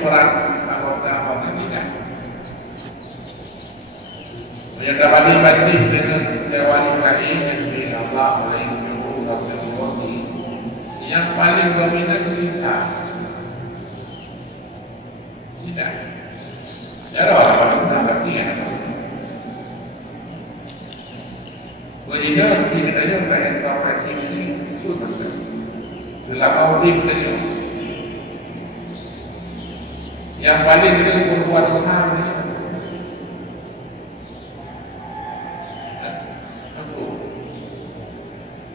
peran anggota apa tidak. Menyatakan banding dengan jawab lain yang diberi Allah oleh Ibu Rasulullah yang paling dominan lisan. Tidak. Ada orang yang tak dia. Wajibnya tidak ada yang berprestasi itu betul. Dalam audit saja. Yang paling kita berbuat usaha ni.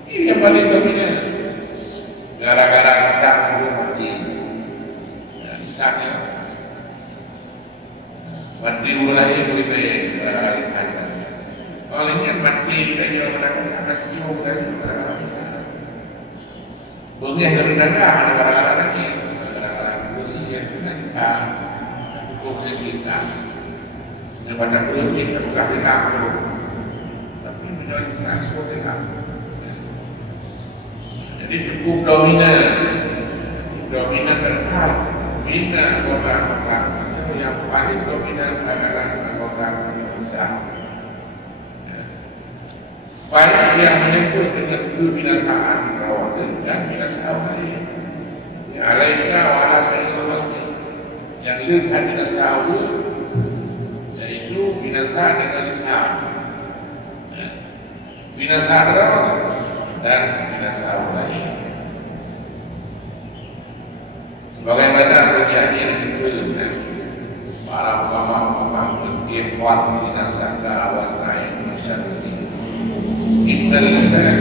Ini yang paling dominan. Gara-gara kisah itu mati. Kisahnya mati mulai berita gara-gara kalau ini mati dari orang-orang anak cium dari gara-gara kisah. Bunyi dari negara gara-gara lagi. Kita cukup kita daripada politik bukan kita tapi minoritas kita jadi cukup dominan terhad bina anggota yang paling dominan adalah anggota Indonesia baik yang menyebut dengan kebinasaan rawatan dan binasaan lain alaika wa ala sayyidil yang lihat binasa yaitu binasa dengan lisan binasa agama dan binasa lain sebagaimana perjanjian dikuilkan para ulama berdikwat binasa awas naik masyarakat kita lisan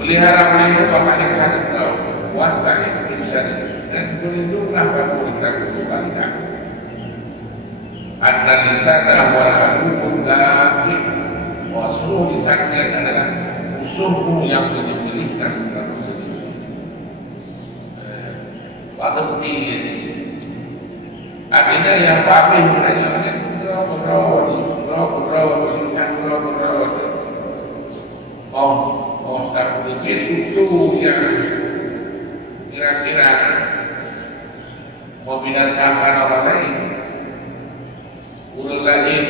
pelihara melindungi lisan kau wastain lisan dan melindungilah batu kita kembalikan. Anda lisan adalah walaupun mutaqib, seluruh lisannya adalah musuhmu yang menyembelihkan kamu sendiri. Waktu ini, artinya yang pabrik menanyakan berapa lisan berapa. Tak berpikir itu yang kira-kira membinasakan orang lain. Ulul lain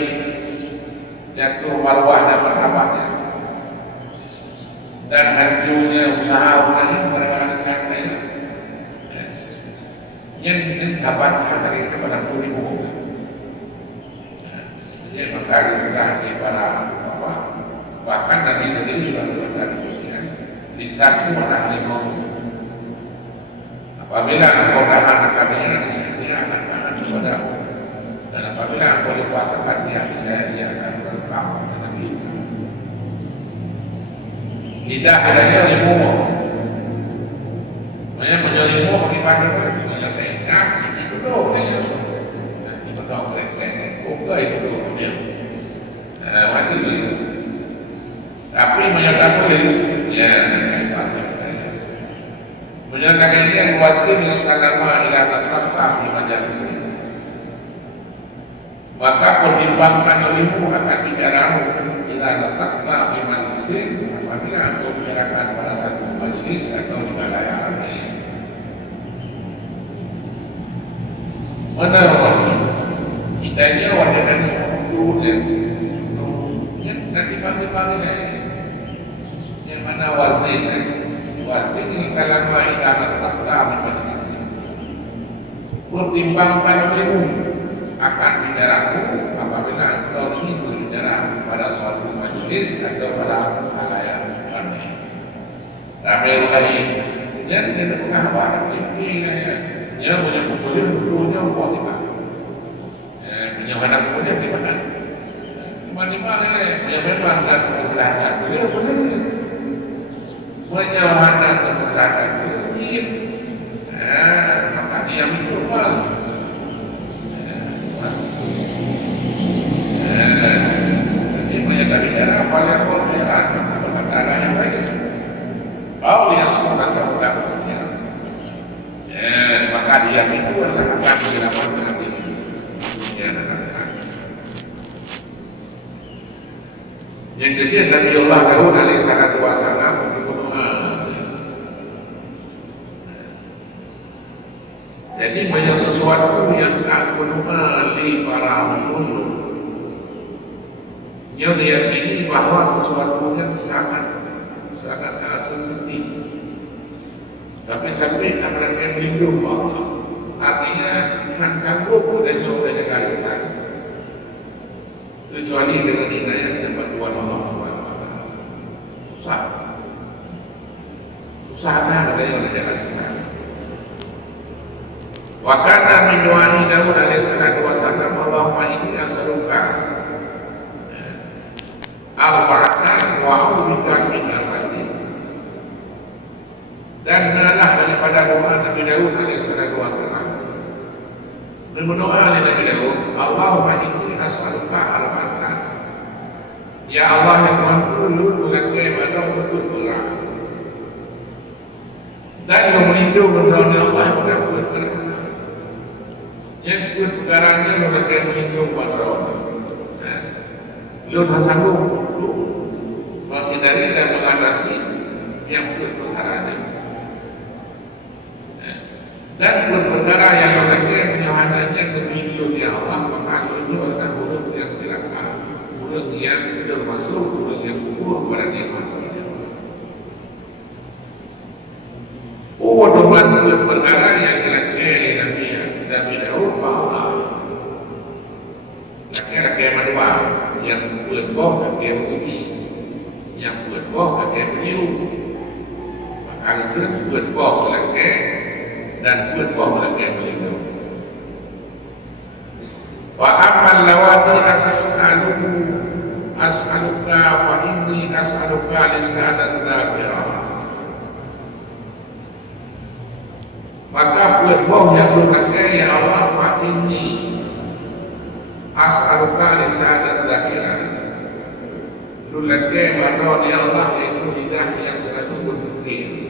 jatuh marwah dan martabatnya dan hancurnya usaha orang lain pada sampai yang dapat hari kepada kurimu. Jadi maka kita di para bahkan Nabi sendiri juga berkata lisanku adalah limau. Apabila engkau tahan kambingnya di sini akan tahan kepadamu. Dan apabila engkau lepaskan dia akan berkam dengan itu. Lidah adanya limau. Makanya limau bagaimana? Menyelesaikan itu doang. Nanti betul selesai. Oke itu dia. Mati itu. Tapi menyatakan ya, menyatakan ini yang wajib dengan agama adalah tetap di majelis ini. Maka pertimbangkan olehmu akan bicaramu jika tetaplah di majelis ini apabila engkau bicarakan pada satu majelis atau di wilayah lain. Mana orang kita ini wajib dan dulu yang nanti panggil yang mana wazin ini kalau amat takwa menjadi sini pertimbangkan olehmu akan bicaramu apabila engkau ingin berbicara pada suatu majelis atau pada halayak ramai. Ramai lain yang tidak pernah banyak yang punya punya buat di mana punya mana punya di mana di mana punya memang dan persilahkan beliau punya menyawakan kemaslahatan ini, maka dia berpuas. Jadi banyak kali cara apa yang mau dilakukan, perkara yang baik. Kalau dia semua tak berlakunya, maka dia itu adalah akan dilakukan ini. Yang ketiga Nabi Allah Alaihi Wasallam Jadi banyak sesuatu yang tak mengenali para musuh. Dia meyakini bahawa sesuatu yang sangat sensitif. Sampai-sampai akan melindungi Allah. Artinya Tuhan sanggup dan juga garisan. Kecuali dengan hidayah dan bantuan Allah SWT. Susah ada yang garisan. Wa kana min du'ai Daud alaihi salatu wasallam Allahumma inni as'aluka arba'atan wa a'udzubika min al-fitnah. Dan adalah daripada doa Nabi Daud alaihi salatu wasallam. Berdoa oleh Nabi Daud, Allahumma inni as'aluka arba'atan. Ya Allah yang Tuhanku, bukankah pada untuk berdoa. Dan melindungi berdoa Allah pada berdoa. Yang perkaranya lo akan melindungi pada orang. Lo tak sanggup menghindari dan mengatasi yang perkaranya. Dan perkara yang lo akan menyohananya melindungi Allah, maka itu adalah huruf yang celaka, huruf yang termasuk, huruf yang kufur pada nikmat. Doman perkara yang dilakukan Nabi Daud bahwa laki-laki madua yang berboh laki bumi, yang berboh laki beliau, maka itu berboh laki dan berboh laki beliau. Wa amal lawati as'aluka wa inni as'aluka lisanan dzakira. Maka berboh yang berkata, ya Allah, wa inni as'aluka lisanan dzakiran. Lulake mano ya Allah itu lidah yang selalu berfikir.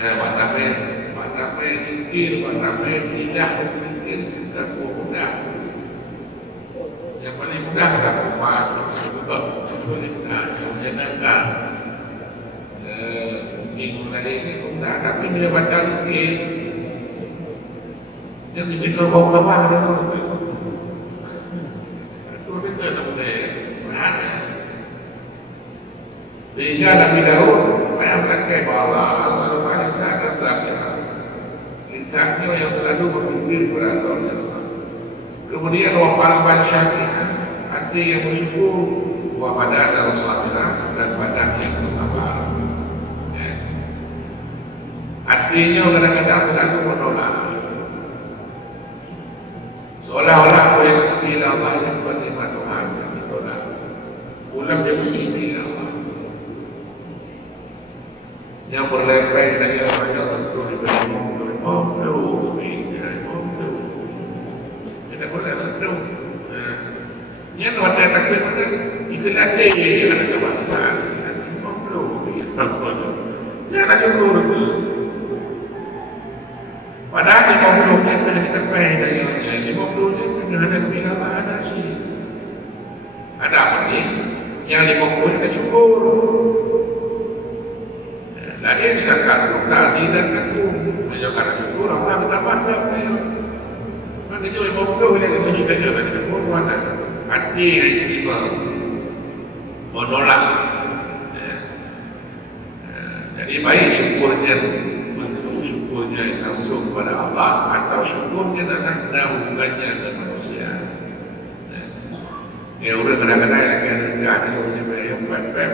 Mana zikir, mana lidah berfikir dan mudah. Yang paling mudah adalah umat, sebab yang paling mudah yang menyenangkan. Minggu ini pun tak, tapi bila baca zikir dia zikir bawah-bawah dia itu kita tak boleh berada. Sehingga Nabi Daud yang berkata bahawa as'aluka lisanan dzakiran, lisannya yang selalu berfikir kepada Allah. Kemudian wa qalban syakiran, hati yang bersyukur, wa badanan sabiran, dan badan yang bersabar. Artinya kadang-kadang selalu menolak, seolah-olah boleh mengambil Allah yang menerima Tuhan yang ditolak. Ulang dia begini Allah yang berlepeng dari orang yang tentu diberi mumdu kita boleh tentu yang ada takbir betul itu nanti ada kebangsaan mumdu jangan cukup. Padahal 50 kan sudah kita payah dari 50 kan sudah ada kebilangan ada sih. Ada apa ni? Yang 50 kita syukur. Lain zakat, lagi dan aku. Hanya karena syukur Allah bertambah tak payah. Maka itu 50 yang kita juga jalan syukur mana? Hati yang kita menolak. Jadi baik syukurnya langsung kepada Allah atau syukurnya dalam hubungannya dengan manusia. Ya udah kadang-kadang yang ada yang buat-buat.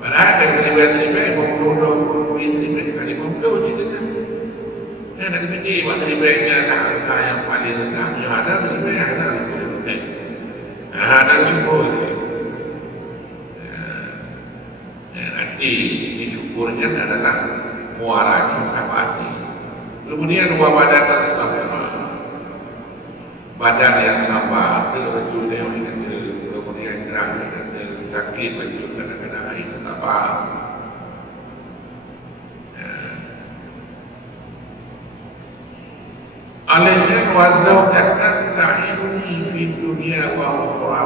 Mana ada yang buat-buat, mau kali mau gitu kan. Yang ada gede, buat terlibatnya angka yang paling rendah, yang ada terlibat, ada syukur. Nanti syukurnya adalah muaranya kapati. Kemudian badan yang sabar, badan yang sabar, terjun yang kemudian gerang dengan sakit, terjun kadang-kadang itu sabar. Alainya wazau dan ta'inuni fi dunia wa ukhra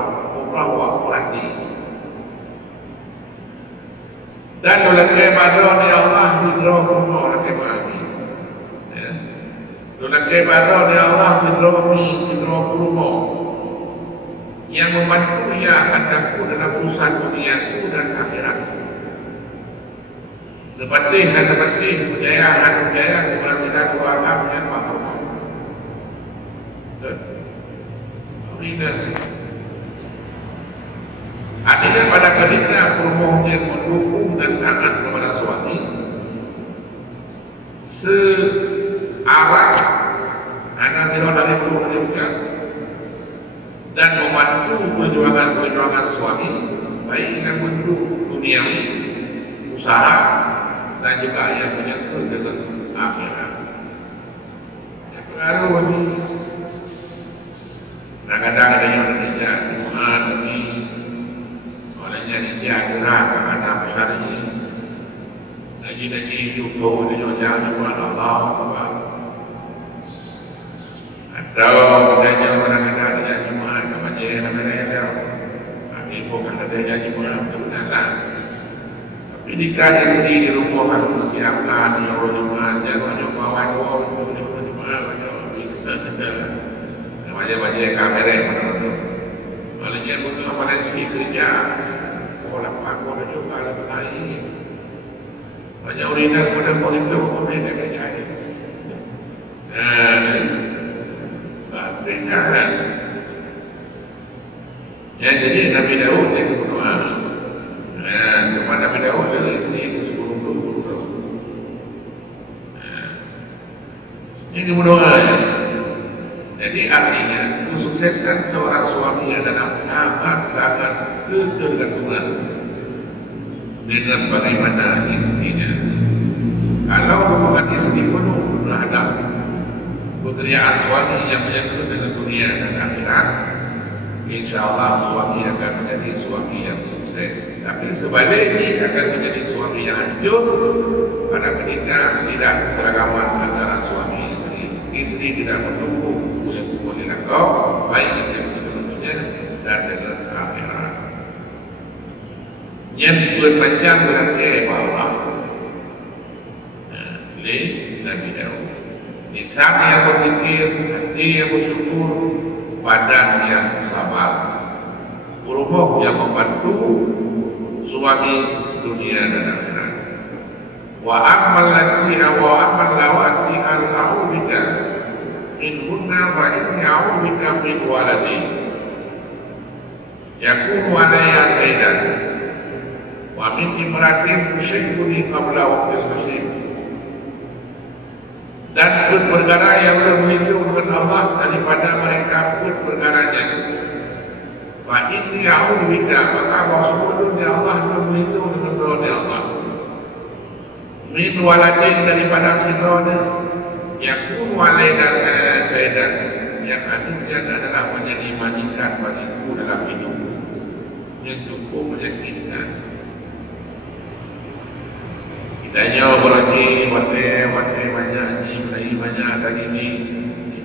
wa akhirati. Dan oleh kepada Allah hidroh Tulah kepada oleh Allah Sidromi yang membantu ia akan aku dalam urusan duniaku dan akhiratku. Lebih berjaya keberhasilan keluarga yang makhluk. Artinya pada ketika permohonan mendukung dan taat kepada suami searah anak tidak dari juga dan membantu perjuangan suami baik yang mendukung duniawi usaha dan juga yang menyangkut dengan akhirat. Yang pengaruh ini kadang-kadang ada yang bekerja di mana ini olehnya dia gerak ke anak besar ini lagi hidup bawah di jalan Tuhan Allah atau katanya kadang-kadang dia cuma namanya tapi bukan ada janji malam terutama tapi dikali sendiri di rumah harus persiapkan di rumah jangan kawan wajah-wajah kamera menurut sebaliknya butuh aparensi kerja pola pakor juga ada bersaing banyak orang pada politik mereka kerja nah ya jadi Nabi Daud yang berdoa kepada Nabi Daud dari istri 10-20 tahun ini berdoa. Jadi artinya kesuksesan seorang suami adalah sangat-sangat ketergantungan dengan bagaimana istrinya. Kalau hubungan istri penuh terhadap pekerjaan suami yang menyangkut dengan dunia dan akhirat, insyaAllah suami akan menjadi suami yang sukses. Tapi sebaliknya akan menjadi suami yang hancur pada ketika tidak keseragaman antara suami istri. Istri tidak mendukung dengan kau baik dengan dunia dan dengan akhirat. Yang berpanjang berarti bahwa Nabi Daud lisan yang berpikir, hati yang bersyukur, badan yang sabar, rumah yang membantu suami dunia dan akhirat. Wa amal lawati al-ta'ubida minhunna wa inni a'udzubika min waladi yakunu alayya sayyidan wa min imratin tusyibuni qabla waqtil musim. Dan perkara yang berlindung dengan Allah daripada mereka perkaranya. Wa inni a'udzubika, maka sesungguhnya Allah berlindung dengan Allah. Min waladin daripada sinona yakunu alayya sayyidan, yang artinya adalah menjadi majikan bagiku dalam hidupku yang cukup meyakinkan. Kitanya berarti wate banyak lagi ni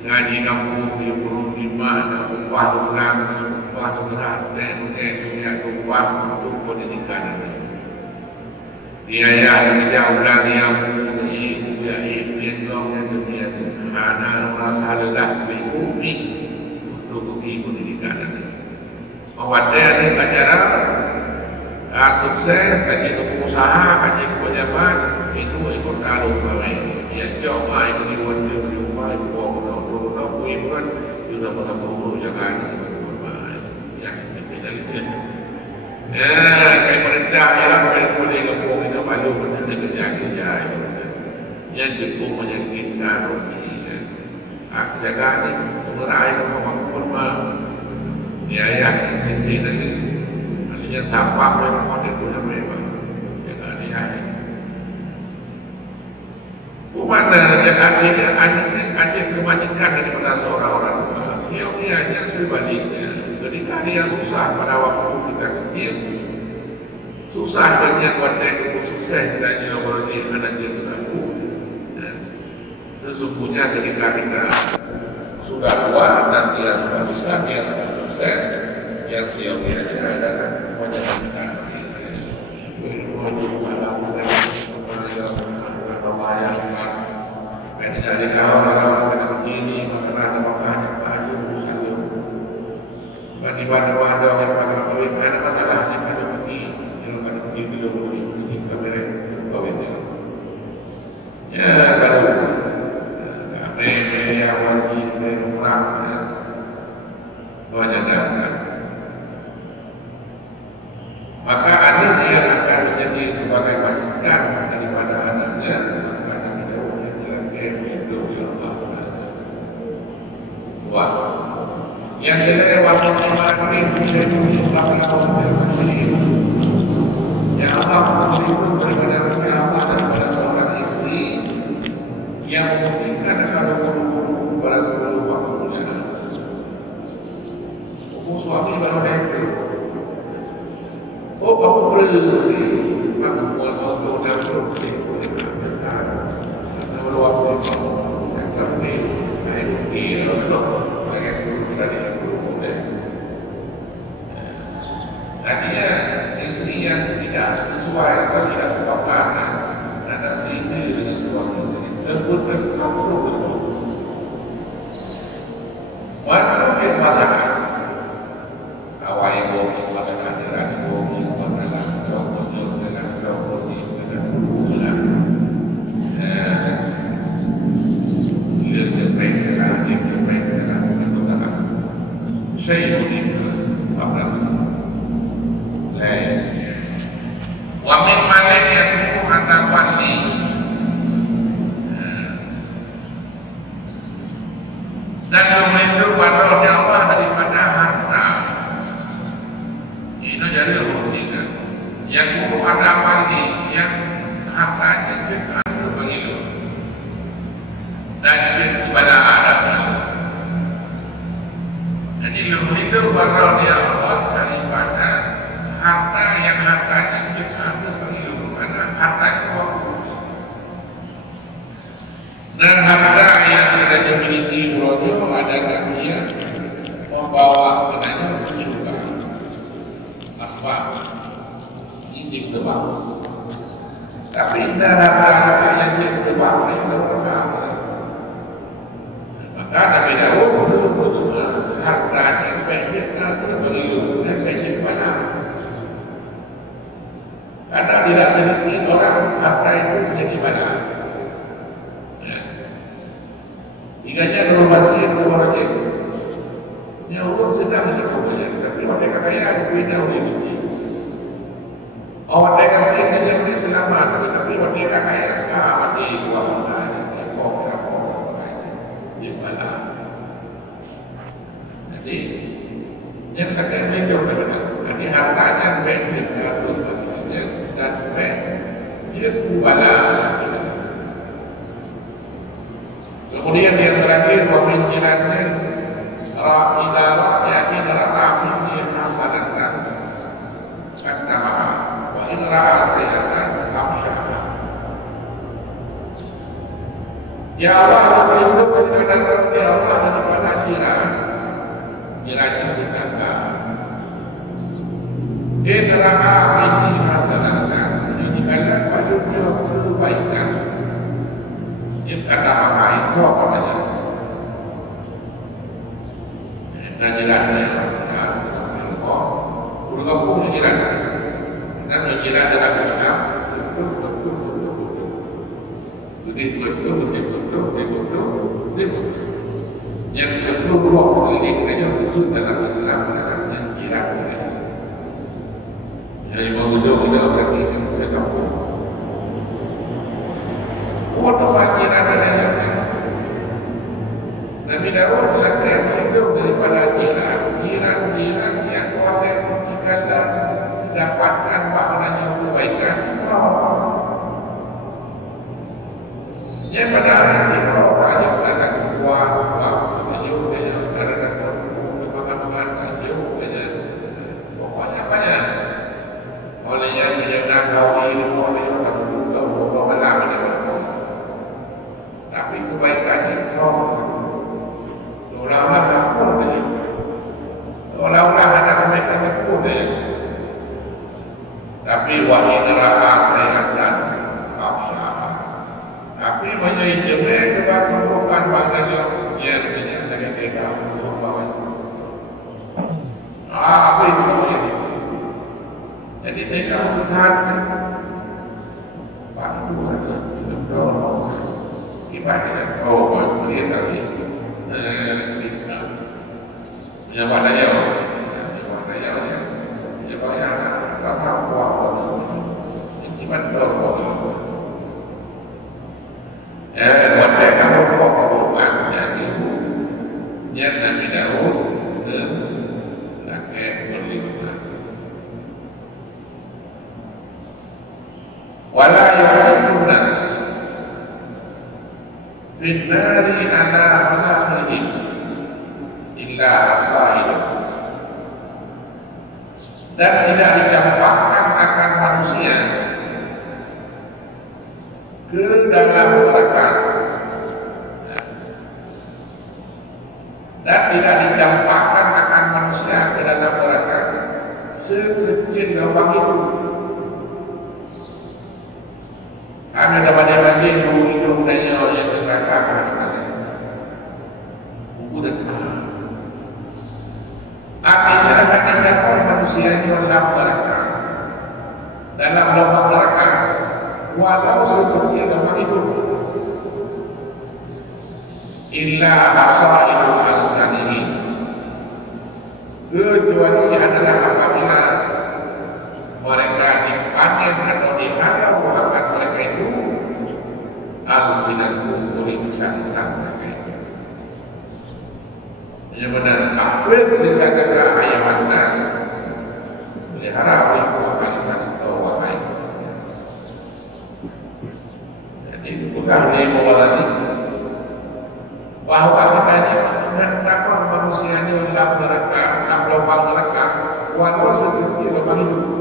ngaji kampung di burung lima ada upah tulang dan dunia upah untuk pendidikan. Dia yang jauh dari yang ibu yang dunia karena merasa lelah bumi untuk pendidikan. Mewadahi ada acara sukses, kaji usaha, kaji pejabat itu ikut kalau kami yang jauh itu diwajib rumah itu bawa ibu kan juga berapa jangan yang tidak kayak merendah yang boleh ngepung itu malu benar kerja yang cukup menyakitkan roti jaga ni meraih rumah biaya sendiri yang tampak memang model guna memang jangan dihari mana yang ada kebanyakan daripada seorang orang tua siapnya sebaliknya ketika dia susah pada waktu kita kecil susah banyak warna itu sukses dan berarti anak dia berlaku sesungguhnya ketika kita sudah tua dan dia sudah besar dia sudah sukses yang siapnya adalah menyebabkan dari kawan-kawan begini, makan ada makan aja urusan dia. Tiba-tiba ada orang makan duit, ada masalahnya pada begini, kalau pada begini begini kamera kawin. Ya kalau apa yang wajib dari orang banyak datang. Maka anak yang akan menjadi sebagai majikan daripada anaknya, maka anak itu menjadi hidup di Allah. Dua, yang kelewat orang ini bisa diucapkan oleh Muslim. Ya Allah memberikan daripada Allah daripada seorang istri yang memberikan kalau kepada seluruh waktunya. Suami kalau itu. Oh, kamu beri membuat waktu dan berhenti besar. Kalau waktu kamu yang lebih baik di dalam bagian kita di dalam. Tadinya istri yang tidak sesuai atau tidak sepakat ada sehingga dengan suami ini terbukti kamu betul. Walau yang mengatakan awal ibu mengatakan dengan ibu mengatakan jauh dengan jauh dengan bulan. Dia baik dengan itu dengan saya ini apa lain. Wamin malik yang mengatakan wali. Dan memelihara warohnya Allah daripada harta. Itu jadi rutinnya. Yang guru ada wali, yang hartanya juga begitu. Dan kepada Arabnya. Jadi memelihara warohnya Allah daripada harta yang hartanya juga begitu. Karena hartanya waktu. Dan harta yang tidak dimiliki Rojo adalah dia membawa kenanya juga asbab ini sebab. Tapi harta yang disebab itu berbeda. Maka Nabi Daud hartanya baiknya berbeda dan baiknya banyak. Karena tidak sedikit orang harta itu menjadi banyak. Tiganya dulu masih keluar lagi. Yang urut sedang berkumpulnya, tapi mereka kaya duitnya lebih tinggi. Awak mereka kasih kerja beri selamat, tapi mereka kaya mati dua bulan. Dia mana? Jadi yang kadang hidup benar. Jadi hartanya baik dengan tujuannya dan baik dia kubala. Kemudian yang terakhir pemikirannya idarat yakni neraka ini hasanatan saknama wa inra'a sayyatan afsyah. Ya Allah berlindung kepada Ya Allah daripada jiran kita. Dia neraka ini hasanatan ini adalah wajibnya kebaikan. Ia kata maha itu apa saja. Dan jirannya, kalau pun jiran, dan jiran dalam Islam, betul. Yang kedua, ini kerana betul dalam Islam adalah yang jiran. Jadi mudah-mudah berarti yang saya tahu. Untuk jiran ada yang Nabi Daud melakukan hidup daripada jiran yang kuatkan kita dapatkan maknanya kebaikan Islam. Yang pada hari ini kalau ada anak kuat, hidup dengan ada pengalaman hidup dengan pokoknya banyak. Oleh yang menjaga kawin, oleh yang berdoa tapi kebaikannya Islam. Seolah-olah aku saja. Seolah-olah ada kebaikan aku saja. Tapi wahai neraka saya akan afsyah. Tapi menjadi jelek kepada bukan bangganya dia dengan saya tega untuk bawah. Apa itu namanya? Jadi tega bertahan. Pak Tuhan ibadah kau dia tadi kita menyebabkan dia tak tahu apa ibadah kau buat kamu kau buat jadi dia Nabi Daud laki berlimpah wala yu'minu nas Binari ana mazahid illa asa'id dan tidak dicampakkan akan manusia ke dalam neraka dan tidak dicampakkan akan manusia ke dalam neraka sekecil lubang itu. Ada dapat hidung daya yang terkatakan buku dan artinya akan dicampur manusia di dalam neraka dalam lubang neraka walau seperti lubang itu illa asaidu al-sanihi kecuali adalah apabila mereka dipanen atau dihalau akan mereka itu al-sinatu oleh lisan-lisan mereka itu. Yang benar akhir disangka ayat nas pelihara oleh lisan atau wahai. Jadi bukan dia mewalani bahwa katanya kenapa manusia ini dalam neraka, dalam lubang neraka, walau seperti lubang hidup.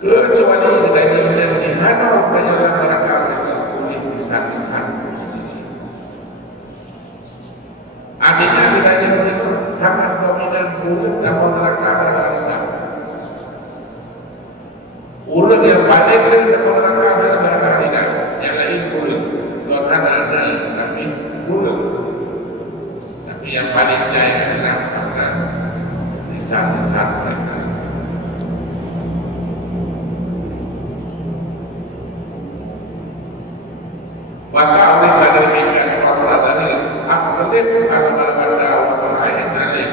Kecuali dengan dihalau penyelam neraka oleh lisan-lisan sendiri. Artinya bila di situ sangat dominan mulut dalam neraka adalah lisan. Mulut yang paling dalam neraka adalah lisan. Yang lain mulut, doa ada tapi mulut. Tapi yang paling jaya adalah lisan-lisan mereka. Maka oleh karena demikian fasradani aklib al-banda wasain alaih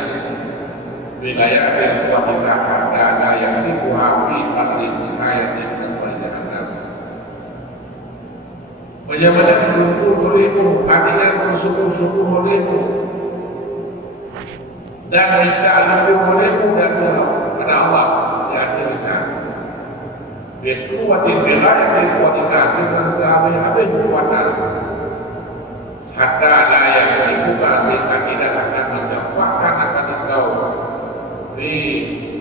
wilayah dan wanita ada yang dibuahi pada ayat yang sesuai dengan menyebabkan kumpul beribu artinya bersuku-suku beribu dan minta lebih beribu dan kepada Allah yang dirisan Bekuatin wilayah bekuatina dengan sehabis-habis kekuatan hatta layak dibuka sehingga tidak akan mencampakkan akan engkau di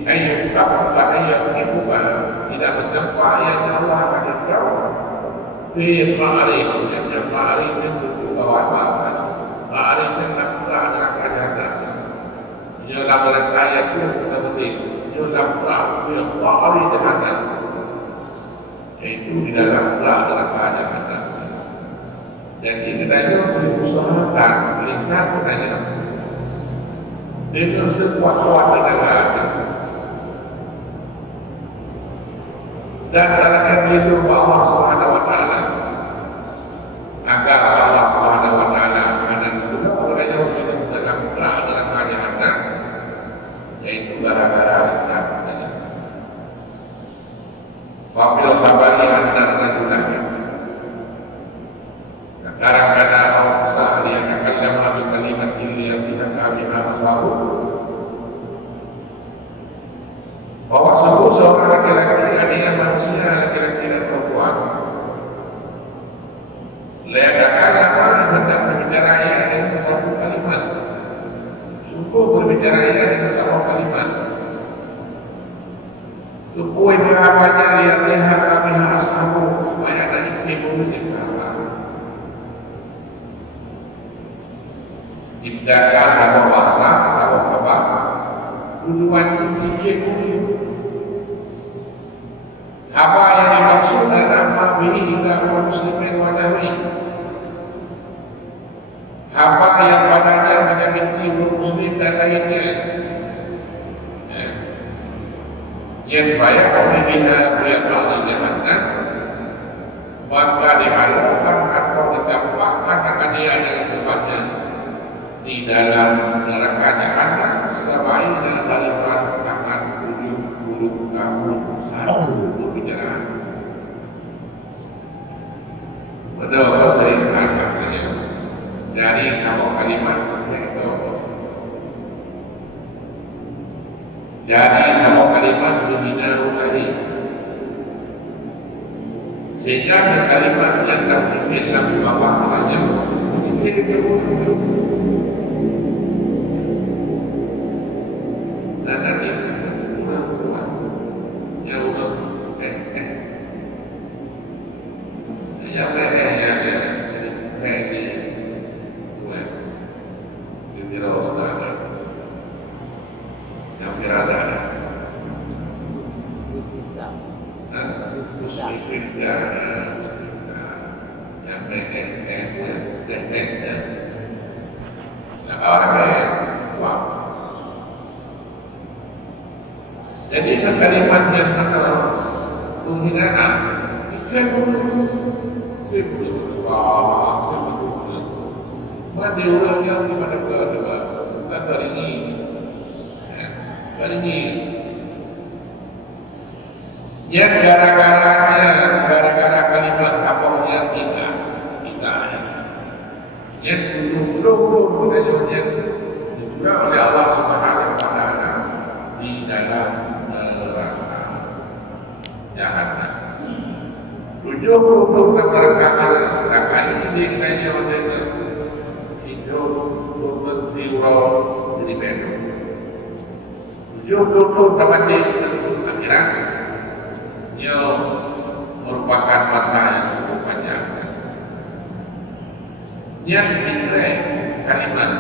ayat buka ayat dibuka tidak mencampak ayat Allah akan engkau di ma'arif yang ma'arif yang bawah makan ma'arif yang naklah neraka jahat dalam ayat itu seperti dalam yang ma'arif jahat itu di dalam neraka jahanam. Jadi kita berusahakan lisan kita dengan sekuat-kuat tenaga dan dalam itu Allah Subhanahu Wa Taala agar Allah Subhanahu Wa Taala ada juga olehnya dalam neraka jahanam yaitu gara-gara lisan kita. Wafil khabari anna rajulahnya kadang-kadang mausa dia takallama bi kalimatin liyatihaka biha ashabu bahwa sungguh seorang laki-laki adanya manusia laki-laki dan perempuan ledakan apa hendak berbicara ia dengan satu kalimat sungguh berbicara ia dengan satu kalimat Tukuin berapanya lihat-lihat kami ashabu supaya ada ibu diciptakan dipindahkan atau bahasa ashabu apa duluan ibu apa yang dimaksud adalah mabihi hingga muslimin wadawi ibu muslim dan lainnya. Yang baik kami bisa berada di jahannam, maka dihalalkan atau dicampakkan akan dia adalah sebabnya di dalam neraka jahannam sebaik dan khalifat akan 70 tahun satu pembicaraan. Berdoa sering katanya. Dari kamu kalimat itu. Jadi kamu kalimat menghina tadi. Sehingga kalimat yang tak mungkin kami bawa saja. Jadi itu. Dan nanti kurang ya udah ya jadi di tidak saudara yang berada muslimnya yang tesnya nah orang lain wah. Jadi kalimat yang penghinaan itu mana orang yang di mana berada hari ini yang gara-gara kalimat kapal yang kita yang belum yang juga oleh Allah Subhanahu wa Ta'ala di dalam neraka jahannam. 70 neraka ini dinanya oleh Sido Siro Sedibedo. 70 tempat di akhirat yang merupakan masa yang cukup panjang. Yang fikre kalimat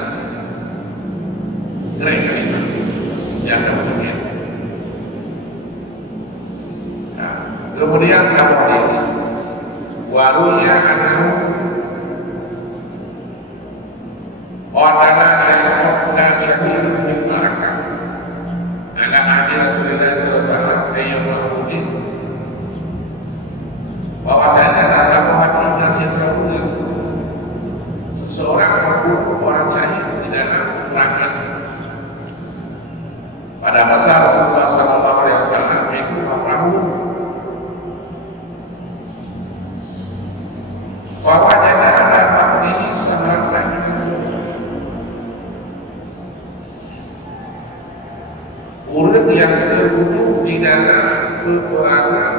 yang namanya. Nah, kemudian kamu ini warunya anak Ordana syaitan dan syakir di neraka. Anak Nabi Rasulullah SAW yang mengundi bahwasanya rasa muhatinya siapapun seseorang membunuh orang syahid di dalam perangan pada masa Rasulullah SAW itu perahu bahwa ada dapat ini sangat banyak urut yang terbunuh di dalam peperangan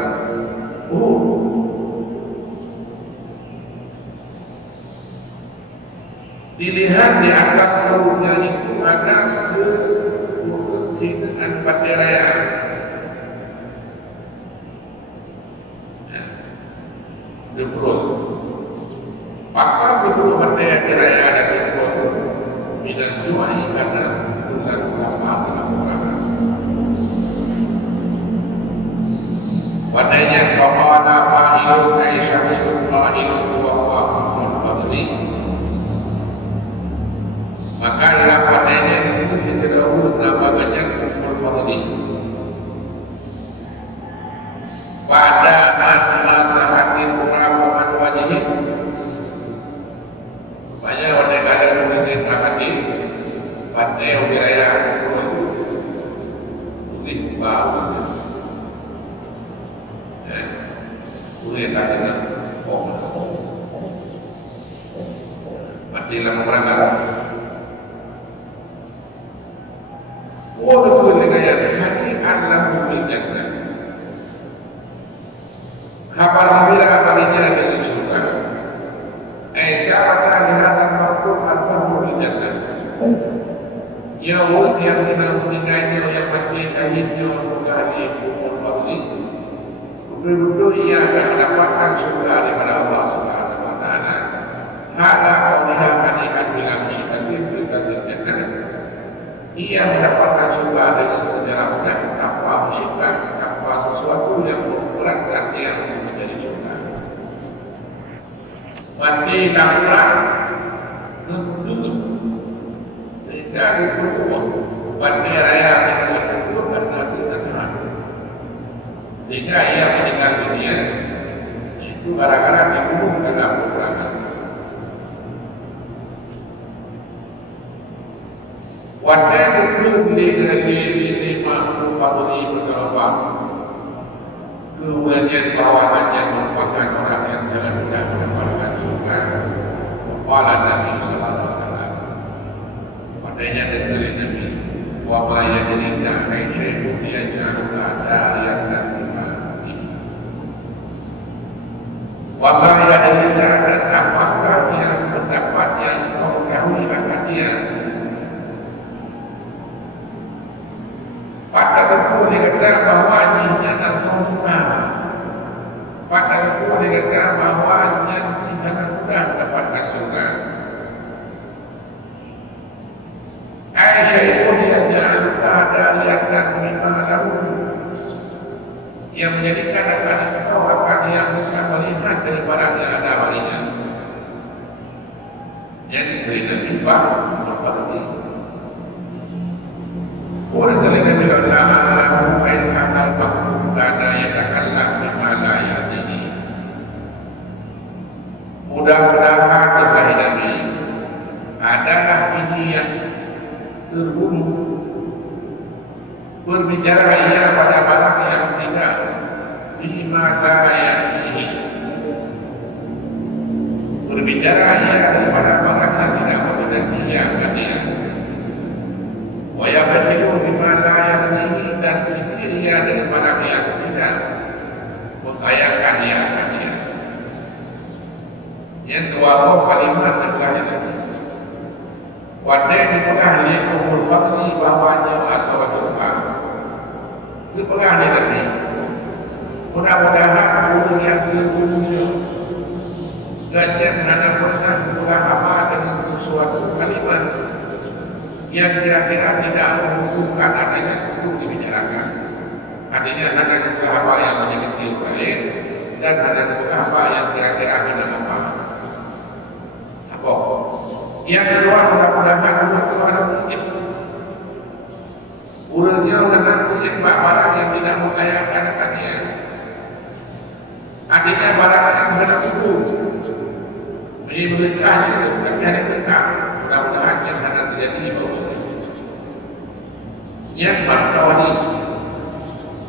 dilihat di atas perutnya itu ada sebuah dengan baterai di perut. Maka begitu baterai ada di perut tidak juai karena bukan apa dalam perangan. Padanya qala qa'ilun aisyah qa'ilun wa huwa al-fadli. Maka ialah padanya itu diketahui berapa banyak al-fadli. Pada masahatin pengakuan wajib banyak orang ada mungkin akan di pantai wilayah itu bau boleh tak dengar mati dalam perangan betul dengan hati adalah memiliki kabar gembira apabila dengan surga. Syarat alihan makhluk al-fahmu di jannah. Yang kita meninggalnya yang mati syahidnya menghadiri umur fadli. Betul-betul ia akan mendapatkan surga daripada Allah Subhanahu wa Ta'ala. Hada qawliha hadikan bila musyrikin berkasih jannah. Ia mendapatkan surga dengan secara mudah tanpa musyrikan, tanpa sesuatu yang memberatkan dia menjadi surga. Mati dan pulang tentu dari kubur pada raya dengan kubur pada Tuhan. Sehingga ia meninggal dunia itu gara-gara dibunuh dalam peperangan. Wadai itu di mampu patuli berdoa. Kemudian bawaannya merupakan orang yang sangat mudah mendapatkan surga. Wala Nabi Sallallahu Alaihi Wasallam. Padanya dari Nabi, wa ma yadrika kaifa yaj'aluka dariyan dan mati. Wa ma yadrika dan apakah yang pendapat yang kau ketahui akan dia. Pada betul dikatakan bahawa ini nasrullah. Pada betul dikatakan bahawa ini sangat mudah mendapatkan surga. Aisyah itu dia ada lihatkan lima lalu yang menjadikan akan engkau akan yang bisa melihat dari barang yang ada walinya. Yang diberi Nabi berpati. Orang terlihat bila lama baik akal makhluk ada yang takallah bimala yang ini. Mudah-mudahan kepada Nabi adalah ini yang terbunuh berbicara ia pada barang yang tidak bimala yang ini. Berbicara ia pada barang yang tidak memiliki yang katanya. Waya berhidup di mana yang ini dan pikir dia dari barang yang tidak mengkayakan dia akan dia. Yang dua kalimat adalah ini. Wadai di tengah dia kumul fakri bahwanya asal surga. Itu pernah dia tadi. Mudah-mudahan kumul yang terbunuhnya. Gajian ada pernah kumul apa dengan sesuatu kalimat yang kira-kira tidak menghubungkan adanya hukum dibicarakan. Artinya ada beberapa yang menyakiti balik dan ada beberapa yang kira-kira tidak apa. Apa? Yang kedua mudah-mudahan itu ada mungkin. Ulurnya dengan mungkin barang yang tidak mengkayakan akannya. Artinya barang yang hendak itu menyebutkannya itu bukan dari mereka. Mudah-mudahan yang hendak terjadi di bawah. Yang bertawani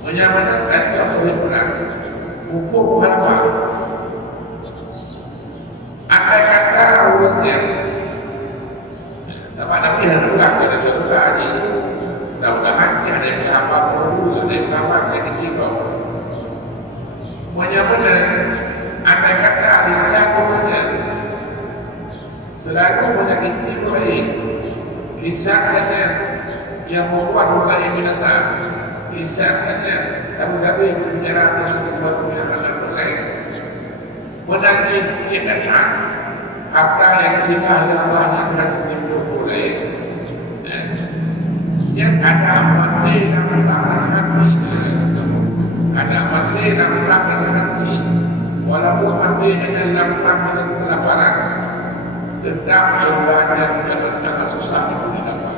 menyamakan jauh perang hukum apa? Akan kata urutnya kepada pihak pihak kita suka ini mudah-mudahan ada berapa perlu ada berapa yang kita menyamakan akan kata lisannya selalu menyakiti orang lisannya yang membuat orang yang binasa. Lisannya sabu-sabu yang berbicara dengan sebuah kebenaran berlain. Menangis kekacauan harta yang disingkah oleh Allah yang berhenti berlain. Yang ada mati dan belakang hati. Ada mati dan belakang hati. Walaupun mati dengan lapang dengan kelaparan, tetap sebenarnya jangan sangat susah itu didapat.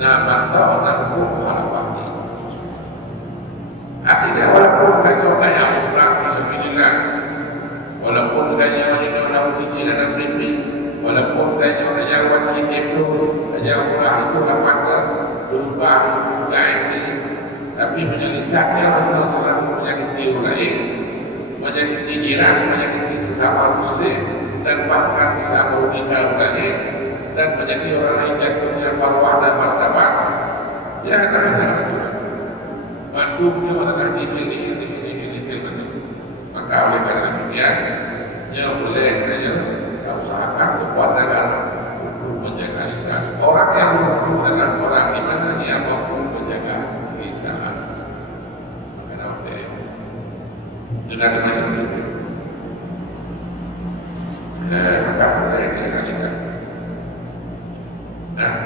Nah, maka orang pun harapan ini. Artinya walaupun orang yang berperang bismillah, walaupun adanya orang tinggi dan tinggi, walaupun adanya orang yang wajib itu, adanya orang itu dapat berubah ini, tapi menyalisatnya orang selalu menyakiti orang lain, menyakiti jiran, menyakiti sesama muslim, dan bahkan bisa merugikan orang lain. Dan menjadi orang lain yang punya marwah dan martabat, ya kadang-kadang manduknya adalah dihil. Maka oleh karena demikian, ya boleh kita usahakan sebuah negara untuk menjaga lisan. Orang yang mampu dengan orang di mana dia mampu menjaga lisan. Karena oleh dengan begitu, maka boleh dikalikan. Nah,